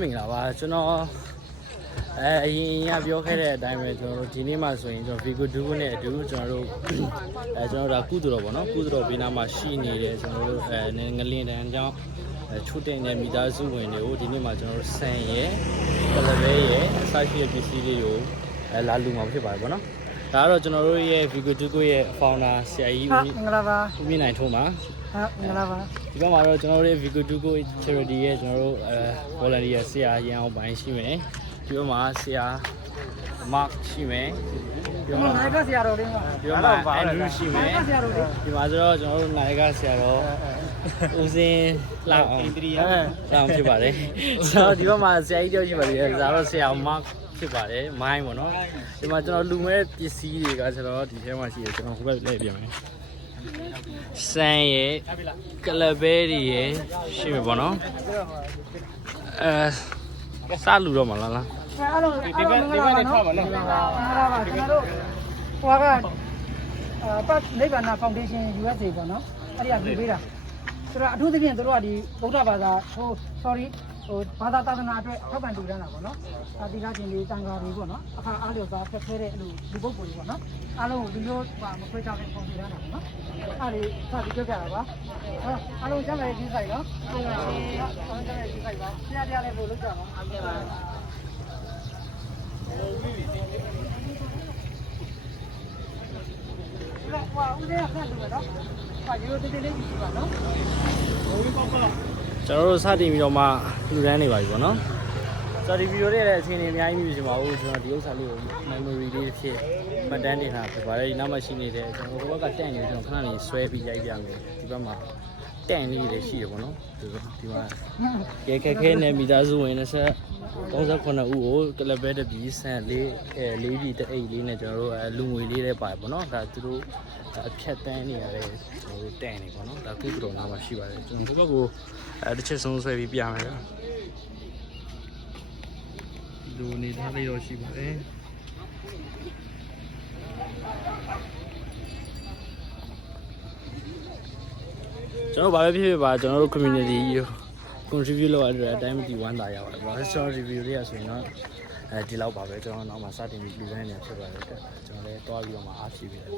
မင်္ဂလာပါကျွန်တော်အရင်ပြောခဲ့တဲ့အတိုင်းပဲကျွန်တော်တို့ဒီနေ့မှဆိုရင်ကျွန်တော် Vigo Dugo နဲ့အတူကျွန်တော်တို့ကျွန်တော်တို့ကုသိုလ်တော်ပေါ့နော်ကုသိုလ်တော်ဘေးနားမှာရှိနေတဲ့ကျွန်တော်တို့ငလင်တန်းကြောင့်ချုတဲ့တဲ့မိသားစုဝင်တွေကိုဒီနေ့မှကျွန်တော်တို့ဆန်ရဲကလပဲရဲအစရှိတဲ့ပစ္စည်းတွေကိုလာလူမှာဖြစ်ပါတယ်ပေါ့နော်ဒါကတော့ကျွန်တော်တို့ရဲ့ Vigo Dugo ရဲ့ founder ဆရာကြီးဦးမင်္ဂလာပါဦးမြင့်နိုင်ထုံးပါမင်္ဂလာပါဒီဘက်မှာတော့ကျွန်တော်တို့ရဲ့ Vigo Dugo charity ရဲ့ကျွန်တော်တို့volunteer ဆရာရန်အောင်ပိုင်းရှိမယ်ဒီဘက်မှာဆရာ Mark ရှိမယ်ဒီမှာနိုင်ကဆရာတော်လေးပါဒီမှာ Andrew ရှိမယ်ဒီမှာဆိုတော့ကျွန်တော်တို့နိုင်ကဆရာတော်ဦးစင်းလောက်အောင်အိန္ဒိယလောက်ဖြစ်ပါတယ်ဆိုတော့ဒီဘက်မှာဆရာကြီးတယောက်ရှိပါတယ်ဒါတော့ဆရာ Mark ဖြစ်ပါတယ်မိုင်းပေါ့နော်ဒီမှာကျွန်တော်လူမဲ့ပစ္စည်းတွေကကျွန်တော်ဒီထဲမှာရှိတယ်ကျွန်တော်ဟိုဘက်လှည့်ပြမယ်ဆန်ရဲ့ကလပဲတွေရဲ့ရှိမယ်ပေါ့နော်စလူတော့မလားအဲ့လိုဒီဘက်နဲ့ထွက်ပါနော်ကျွန်တော်တို့ဟိုကပတ်နိဗ္ဗာန်ဖောင်ဒေးရှင်း USA ပေါ့နော်အဲ့ဒီကပြပေးတာဆိုတော့အထူးသဖြင့်တို့ကဒီဗုဒ္ဓဘာသာဟို sorry ဟိုဘာသာသာသနာအတွက်ထောက်ပံ့တူတန်းတာပေါ့နော်သီလရှင်တွေတန်ခါတွေပေါ့နော်အခါအားလျော်စွာဖက်ခဲတဲ့အဲ့လိုလူပုဂ္ဂိုလ်တွေပေါ့နော်အားလုံးဒီလိုမခွဲခြားတဲ့ပုံစံတန်းတာပေါ့နော်အဲ့ဒီစပြီးကြောက်ကြတာပါအားလုံးကျမ်းမာရေးကြီးဆိုင်နော်ဟုတ်ပါဘူးအားလုံးကျမ်းမာရေးကြီးဆိုင်ပါဆရာတရားလေးပို့လို့ကြပါဟုတ်ကဲ့ပါ哇，我这样看出来了，把油这里洗吧，喏。ကျွန်တော်တို့စတင်ပြီးတော့မှလူတန်းနေပါပြီပေါ့နော်ဆိုတော့ဒီဗီဒီယိုလေးရဲ့အချိန်တွေအများကြီးမြင်ချင်ပါဘူးကျွန်တော်ဒီဥစ္စာလေးကို memory လေးဖြစ်မှတ်တမ်းတင်တာဖြစ်ပါတယ်ဒီနောက်မှာရှိနေတဲ့ကျွန်တော်ဘက်ကတန့်နေကျွန်တော်ခဏလေးဆွဲပြီးရိုက်ပြမယ်ဒီဘက်မှာတန့်လေးတွေရှိတယ်ပေါ့နော်ဒီမှာကဲခဲနဲ့မိသားစုဝင်39ဦးကိုကလပဲတပီးဆန်လေးပြည်တအိတ်လေးနဲ့ကျွန်တော်တို့လူငွေလေးတွေပါတယ်ပေါ့နော်ဒါသူတို့အဖြတ်တန်းနေရတဲ့ကျွန်တော်တို့တန့်နေပေါ့နော်ဒါကုသိုလ်နာမှာရှိပါတယ်ကျွန်တော်ဘက်ကိုတစ်ချက်ဆုံးဆွဲပြီးပြမယ်ဗျလူနေသားလေးတော့ရှိပါတယ်ကျွန်တော်ဘာပဲဖြစ်ဖြစ်ပါကျွန်တော်တို့ community contribute လုပ်ရတဲ့အတိုင်းဒီဝမ်းသာရပါတယ်ဘာလို့ကျွန်တော် review လေးရဆိုရင်တော့ဒီလောက်ပါပဲကျွန်တော်နောက်မှစတင်ပြီးလူတန်းနေဖြစ်ပါတယ်ကျွန်တော်လည်းတွားပြီးတော့မှအားဖြည့်ပေးတယ်